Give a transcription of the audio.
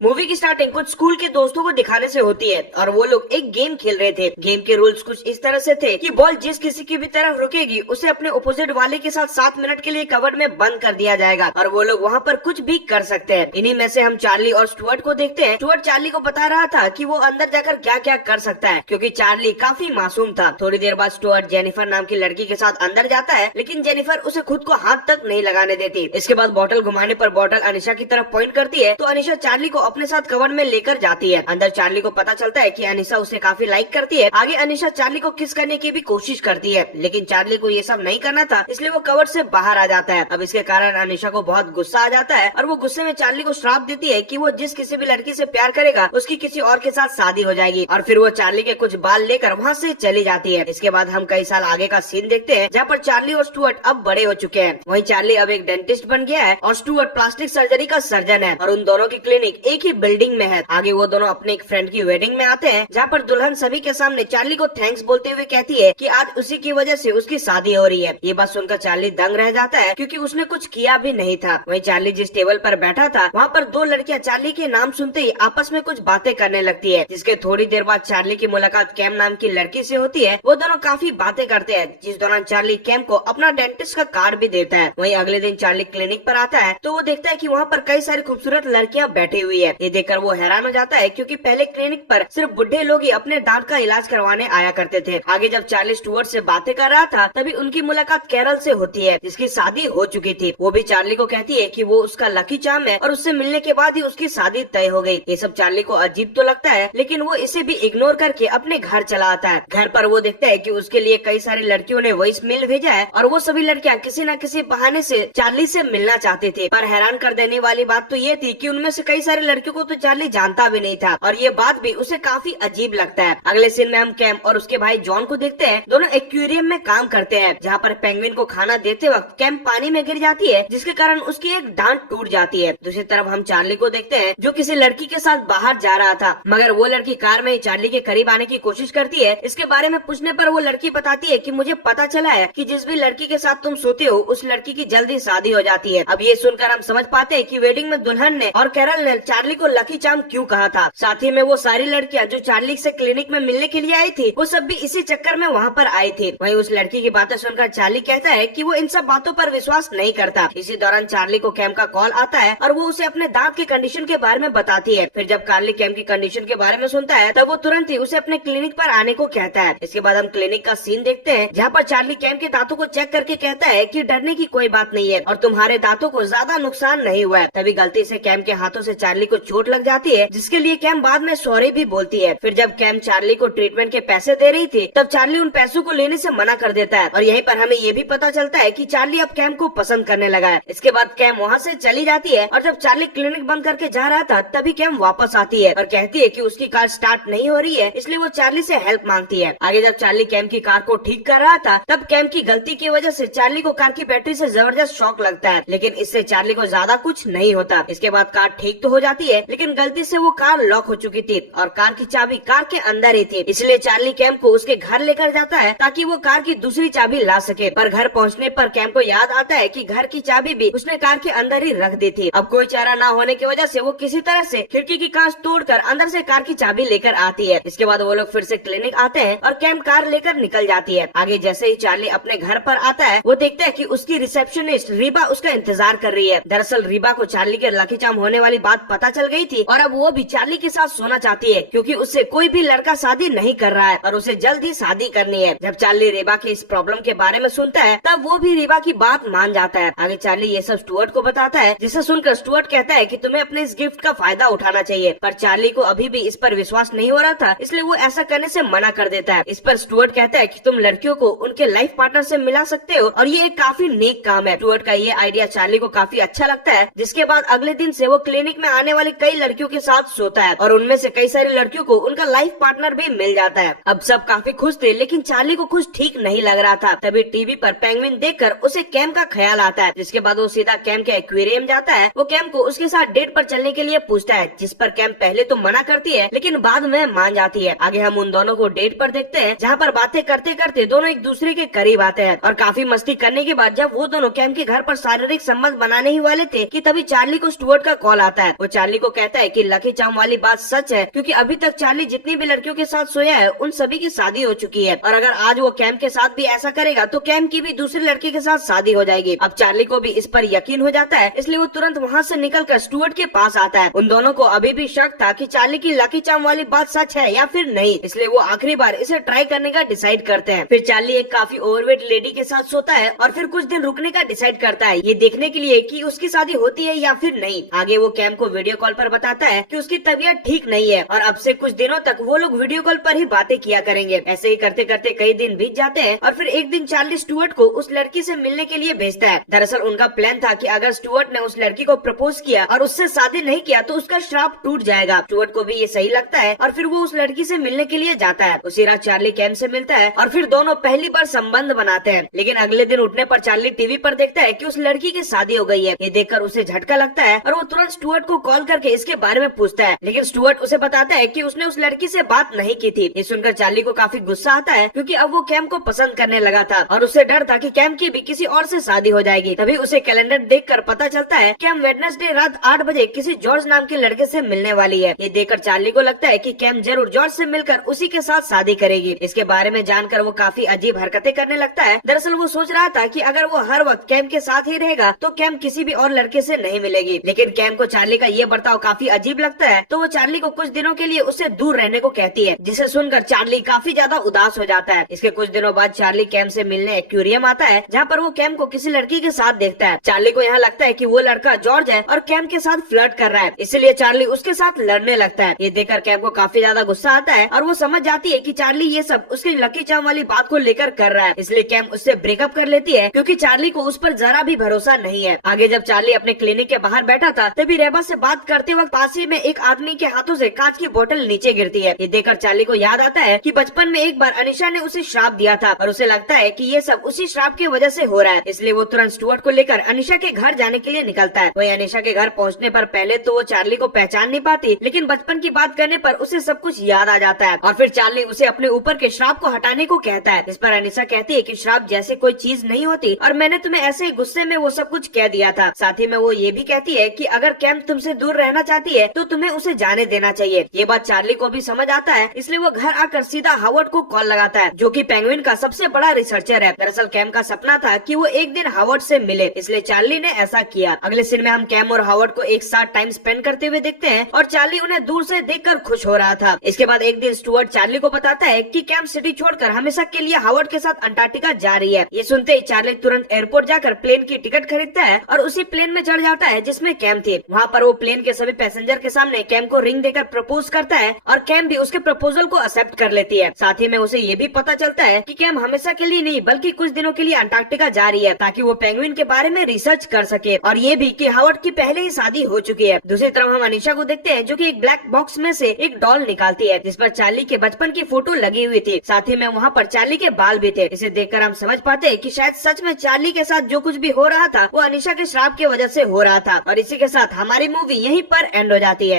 Movie की starting कुछ school के दोस्तों को दिखाने से होती है और वो लोग एक गेम खेल रहे थे। गेम के रूल्स कुछ इस तरह से थे कि बॉल जिस किसी की भी तरफ रुकेगी उसे अपने अपोजिट वाले के साथ 7 मिनट के लिए कवर में बंद कर दिया जाएगा और वो लोग वहाँ पर कुछ भी कर सकते हैं। इन्हीं में से हम चार्ली और स्टुअर्ट को देखते हैं। स्टुअर्ट चार्ली को बता रहा था कि वो अंदर जाकर क्या क्या कर सकता है क्योंकि चार्ली काफी मासूम था। थोड़ी देर बाद स्टुअर्ट जेनिफर नाम की लड़की के साथ अंदर जाता है लेकिन जेनिफर उसे खुद को हाथ तक नहीं लगाने देती। इसके बाद बॉटल घुमाने पर बॉटल अनिशा की तरफ पॉइंट करती है तो अनिशा चार्ली को अपने साथ कवर में लेकर जाती है। अंदर चार्ली को पता चलता है कि अनिशा उसे काफी लाइक करती है। आगे अनिशा चार्ली को किस करने की भी कोशिश करती है लेकिन चार्ली को ये सब नहीं करना था इसलिए वो कवर से बाहर आ जाता है। अब इसके कारण अनिशा को बहुत गुस्सा आ जाता है और वो गुस्से में चार्ली को श्राप देती है कि वो जिस किसी भी लड़की से प्यार करेगा उसकी किसी और के साथ शादी हो जाएगी और फिर वो चार्ली के कुछ बाल लेकर वहाँ से चली जाती है। इसके बाद हम कई साल आगे का सीन देखते हैं जहाँ पर चार्ली और स्टुअर्ट अब बड़े हो चुके हैं। वहीं चार्ली अब एक डेंटिस्ट बन गया है और स्टुअर्ट प्लास्टिक सर्जरी का सर्जन है और उन दोनों की क्लिनिक एक ही बिल्डिंग में है। आगे वो दोनों अपने एक फ्रेंड की वेडिंग में आते हैं जहाँ पर दुल्हन सभी के सामने चार्ली को थैंक्स बोलते हुए कहती है कि आज उसी की वजह से उसकी शादी हो रही है। ये बात सुनकर चार्ली दंग रह जाता है क्योंकि उसने कुछ किया भी नहीं था। वहीं चार्ली जिस टेबल पर बैठा था वहाँ पर दो लड़कियाँ चार्ली के नाम सुनते ही आपस में कुछ बातें करने लगती है जिसके थोड़ी देर बाद चार्ली की मुलाकात कैम नाम की लड़की से होती है। वो दोनों काफी बातें करते हैं जिस दौरान चार्ली कैम को अपना डेंटिस्ट का कार्ड भी देता है। वहीं अगले दिन चार्ली क्लिनिक पर आता है तो वो देखता है कि वहाँ पर कई सारी खूबसूरत लड़कियाँ बैठी हुई है। ये देखकर वो हैरान हो जाता है क्योंकि पहले क्लिनिक पर सिर्फ बुढ़े लोग ही अपने दांत का इलाज करवाने आया करते थे। आगे जब चार्ली स्टुअर्ट से बातें कर रहा था तभी उनकी मुलाकात कैरल से होती है जिसकी शादी हो चुकी थी। वो भी चार्ली को कहती है कि वो उसका लकी चार्म है और उससे मिलने के बाद ही उसकी शादी तय हो गई। ये सब चार्ली को अजीब तो लगता है लेकिन वो इसे भी इग्नोर करके अपने घर चला आता है। घर पर वो देखता है कि उसके लिए कई सारी लड़कियों ने वॉइस मेल भेजा है और वो सभी लड़कियां किसी न किसी बहाने से चार्ली से मिलना चाहते थे। पर हैरान कर देने वाली बात तो ये थी कि उनमें से कई सारी लड़कियों को तो चार्ली जानता भी नहीं था और ये बात भी उसे काफी अजीब लगता है। अगले सीन में हम कैम और उसके भाई जॉन को देखते हैं। दोनों एक्वेरियम में काम करते हैं जहाँ पर पेंगुइन को खाना देते वक्त कैम पानी में गिर जाती है जिसके कारण उसकी एक दांत टूट जाती है। दूसरी तरफ हम चार्ली को देखते हैं जो किसी लड़की के साथ बाहर जा रहा था मगर वो लड़की कार में ही चार्ली के करीब आने की कोशिश करती है। इसके बारे में पूछने पर वो लड़की बताती है कि मुझे पता चला है कि जिस भी लड़की के साथ तुम सोते हो उस लड़की की जल्दी शादी हो जाती है। अब ये सुनकर हम समझ पाते हैं कि वेडिंग में दुल्हन ने और कैरल ने चार्ली को लकी चार्म क्यों कहा था। साथ ही में वो सारी लड़कियां जो चार्ली से क्लिनिक में मिलने के लिए आई थी वो सब भी इसी चक्कर में वहाँ पर आई थी। वहीं उस लड़की की बातें सुनकर चार्ली कहता है कि वो इन सब बातों पर विश्वास नहीं करता। इसी दौरान चार्ली को कैम का कॉल आता है और वो उसे अपने दांत की कंडीशन के बारे में बताती है। फिर जब चार्ली कैम की कंडीशन के बारे में सुनता है तब वो तुरंत ही उसे अपने क्लिनिक पर आने को कहता है। इसके बाद हम क्लिनिक का सीन देखते हैं जहाँ पर चार्ली कैम के दांतों को चेक करके कहता है कि डरने की कोई बात नहीं है और तुम्हारे दांतों को ज्यादा नुकसान नहीं हुआ है। तभी गलती से कैम के हाथों से चार्ली को चोट लग जाती है जिसके लिए कैम बाद में सॉरी भी बोलती है। फिर जब कैम चार्ली को ट्रीटमेंट के पैसे दे रही थी तब चार्ली उन पैसों को लेने से मना कर देता है और यहीं पर हमें ये भी पता चलता है कि चार्ली अब कैम को पसंद करने लगा है। इसके बाद कैम वहाँ से चली जाती है और जब चार्ली क्लिनिक बंद करके जा रहा था तभी कैम वापस आती है और कहती है कि उसकी कार स्टार्ट नहीं हो रही है इसलिए वो चार्ली से हेल्प मांगती है। आगे जब चार्ली कैम की कार को ठीक कर रहा था तब कैम की गलती की वजह से चार्ली को कार की बैटरी से जबरदस्त शॉक लगता है लेकिन इससे चार्ली को ज्यादा कुछ नहीं होता। इसके बाद कार ठीक तो हो जाती है लेकिन गलती से वो कार लॉक हो चुकी थी और कार की चाबी कार के अंदर ही थी। इसलिए चार्ली कैम को उसके घर लेकर जाता है ताकि वो कार की दूसरी चाबी ला सके। पर घर पहुंचने पर कैम को याद आता है कि घर की चाबी भी उसने कार के अंदर ही रख दी थी। अब कोई चारा ना होने की वजह से वो किसी तरह से खिड़की की कांच तोड़कर अंदर से कार की चाबी लेकर आती है। इसके बाद वो लोग फिर से क्लिनिक आते हैं और कैम कार लेकर निकल जाती है। आगे जैसे ही चार्ली अपने घर पर आता है वो देखता है कि उसकी रिसेप्शनिस्ट रीबा उसका इंतजार कर रही है। दरअसल रीबा को चार्ली के लकी चार्म होने वाली बात पता चल गई थी और अब वो भी चार्ली के साथ सोना चाहती है क्योंकि उससे कोई भी लड़का शादी नहीं कर रहा है और उसे जल्द ही शादी करनी है। जब चार्ली रीबा की इस प्रॉब्लम के बारे में सुनता है तब वो भी रीबा की बात मान जाता है। आगे चार्ली ये सब स्टुअर्ट को बताता है जिसे सुनकर स्टुअर्ट कहता है कि तुम्हें अपने इस गिफ्ट का फायदा उठाना चाहिए। पर चार्ली को अभी भी इस पर विश्वास नहीं हो रहा था इसलिए वो ऐसा करने से मना कर देता है। इस पर स्टुअर्ट कहता है कि तुम लड़कियों को उनके लाइफ पार्टनर से मिला सकते हो और ये एक काफी नेक काम है। स्टुअर्ट का ये आइडिया चार्ली को काफी अच्छा लगता है जिसके बाद अगले दिन से वो क्लिनिक में आने वाली कई लड़कियों के साथ सोता है और उनमें से कई सारी लड़कियों को उनका लाइफ पार्टनर भी मिल जाता है। अब सब काफी खुश थे लेकिन चार्ली को कुछ ठीक नहीं लग रहा था। तभी टीवी पर पेंगुइन देखकर उसे कैम का ख्याल आता है जिसके बाद वो सीधा कैम के एक्वेरियम जाता है। वो कैम को उसके साथ डेट पर चलने के लिए पूछता है जिस पर कैम पहले तो मना करती है लेकिन बाद में मान जाती है। आगे हम उन दोनों को डेट पर देखते हैं जहाँ पर बातें करते करते दोनों एक दूसरे के करीब आते हैं और काफी मस्ती करने के बाद जब वो दोनों कैम के घर पर शारीरिक संबंध बनाने ही वाले थे कि तभी चार्ली को स्टुअर्ट का कॉल आता है। वो चार्ली चार्ली को कहता है कि लकी चार्म वाली बात सच है, क्योंकि अभी तक चार्ली जितनी भी लड़कियों के साथ सोया है उन सभी की शादी हो चुकी है, और अगर आज वो कैम के साथ भी ऐसा करेगा तो कैम की भी दूसरी लड़की के साथ शादी हो जाएगी। अब चार्ली को भी इस पर यकीन हो जाता है, इसलिए वो तुरंत वहाँ से निकलकर स्टुअर्ट के पास आता है। उन दोनों को अभी भी शक था कि चार्ली की लकी चार्म वाली बात सच है या फिर नहीं, इसलिए वो आखिरी बार इसे ट्राई करने का डिसाइड करते हैं। फिर चार्ली एक काफी ओवरवेट लेडी के साथ सोता है और फिर कुछ दिन रुकने का डिसाइड करता है, ये देखने के लिए कि उसकी शादी होती है या फिर नहीं। आगे वो कैम को वीडियो कॉल पर बताता है कि उसकी तबीयत ठीक नहीं है और अब से कुछ दिनों तक वो लोग वीडियो कॉल पर ही बातें किया करेंगे। ऐसे ही करते करते कई दिन बीत जाते हैं और फिर एक दिन चार्ली स्टुअर्ट को उस लड़की से मिलने के लिए भेजता है। दरअसल उनका प्लान था कि अगर स्टुअर्ट ने उस लड़की को प्रपोज किया और उससे शादी नहीं किया तो उसका श्राप टूट जाएगा। स्टुअर्ट को भी ये सही लगता है और फिर वो उस लड़की से मिलने के लिए जाता है। उसी रात चार्ली कैम से मिलता है और फिर दोनों पहली बार संबंध बनाते हैं। लेकिन अगले दिन उठने पर चार्ली टीवी पर देखता है कि उस लड़की की शादी हो गई है। ये देखकर उसे झटका लगता है और वो तुरंत स्टुअर्ट को कॉल करके इसके बारे में पूछता है, लेकिन स्टुअर्ट उसे बताता है कि उसने उस लड़की से बात नहीं की थी। ये सुनकर चार्ली को काफी गुस्सा आता है, क्योंकि अब वो कैम को पसंद करने लगा था और उसे डर था कि कैम की भी किसी और से शादी हो जाएगी। तभी उसे कैलेंडर देखकर पता चलता है कैम वेडनेसडे रात 8 बजे किसी जॉर्ज नाम के लड़के से मिलने वाली है। ये देखकर चार्ली को लगता है कि कैम जरूर जॉर्ज से मिलकर उसी के साथ शादी करेगी। इसके बारे में जानकर वो काफी अजीब हरकतें करने लगता है। दरअसल वो सोच रहा था कि अगर वो हर वक्त कैम के साथ ही रहेगा तो कैम किसी भी और लड़के से नहीं मिलेगी। लेकिन कैम को चार्ली का ये बर्ताव काफी अजीब लगता है, तो वो चार्ली को कुछ दिनों के लिए उससे दूर रहने को कहती है, जिसे सुनकर चार्ली काफी ज्यादा उदास हो जाता है। इसके कुछ दिनों बाद चार्ली कैम से मिलने एक्वेरियम आता है, जहाँ पर वो कैम को किसी लड़की के साथ देखता है। चार्ली को यहाँ लगता है कि वो लड़का जॉर्ज है और कैम के साथ फ्लर्ट कर रहा है, इसलिए चार्ली उसके साथ लड़ने लगता है। ये देखकर कैम को काफी ज्यादा गुस्सा आता है और वो समझ जाती है कि चार्ली ये सब उसकी लकी चार्म वाली बात को लेकर कर रहा है, इसलिए कैम उससे ब्रेकअप कर लेती है, क्योंकि चार्ली को उस पर जरा भी भरोसा नहीं है। आगे जब चार्ली अपने क्लिनिक के बाहर बैठा था तभी रेबा से बात करते वक्त पास ही में एक आदमी के हाथों से कांच की बोतल नीचे गिरती है। ये देखकर चार्ली को याद आता है कि बचपन में एक बार अनिशा ने उसे श्राप दिया था और उसे लगता है कि ये सब उसी श्राप की वजह से हो रहा है, इसलिए वो तुरंत स्टुअर्ट को लेकर अनिशा के घर जाने के लिए निकलता है। वही अनिशा के घर पहुँचने पर पहले तो वो चार्ली को पहचान नहीं पाती, लेकिन बचपन की बात करने पर उसे सब कुछ याद आ जाता है और फिर चार्ली उसे अपने ऊपर के श्राप को हटाने को कहता है। इस पर अनिशा कहती है कि श्राप जैसे कोई चीज नहीं होती और मैंने तुम्हें ऐसे ही गुस्से में वो सब कुछ कह दिया था। साथ ही में वो ये भी कहती है कि अगर कैम तुमसे दूर रहना चाहती है तो तुम्हें उसे जाने देना चाहिए। ये बात चार्ली को भी समझ आता है, इसलिए वो घर आकर सीधा हावर्ड को कॉल लगाता है, जो कि पेंगुइन का सबसे बड़ा रिसर्चर है। दरअसल कैम का सपना था कि वो एक दिन हावर्ड से मिले, इसलिए चार्ली ने ऐसा किया। अगले सीन में हम कैम और हावर्ड को एक साथ टाइम स्पेंड करते हुए देखते हैं और चार्ली उन्हें दूर से देखकर खुश हो रहा था। इसके बाद एक दिन स्टुअर्ट चार्ली को बताता है कि कैम सिटी छोड़कर हमेशा के लिए हावर्ड के साथ अंटार्कटिका जा रही है। ये सुनते ही चार्ली तुरंत एयरपोर्ट जाकर प्लेन की टिकट खरीदता है और उसी प्लेन में चढ़ जाता है जिसमें कैम थी। वहाँ पर वो प्लेन के सभी पैसेंजर के सामने कैम को रिंग देकर प्रपोज करता है और कैम भी उसके प्रपोजल को एक्सेप्ट कर लेती है। साथ ही में उसे ये भी पता चलता है कि कैम हमेशा के लिए नहीं बल्कि कुछ दिनों के लिए अंटार्कटिका जा रही है, ताकि वो पेंगुइन के बारे में रिसर्च कर सके, और ये भी कि हावर्ड की पहले ही शादी हो चुकी है। दूसरी तरफ हम अनिशा को देखते हैं, जो कि एक ब्लैक बॉक्स में से एक डॉल निकालती है जिस पर चार्ली के बचपन की फोटो लगी हुई थी। साथ ही में वहाँ पर चार्ली के बाल भी थे। इसे देखकर हम समझ पाते हैं कि शायद सच में चार्ली के साथ जो कुछ भी हो रहा था वो अनिशा के श्राप की वजह से हो रहा था। और इसी के साथ हमारी मूवी यहीं पर एंड हो जाती है।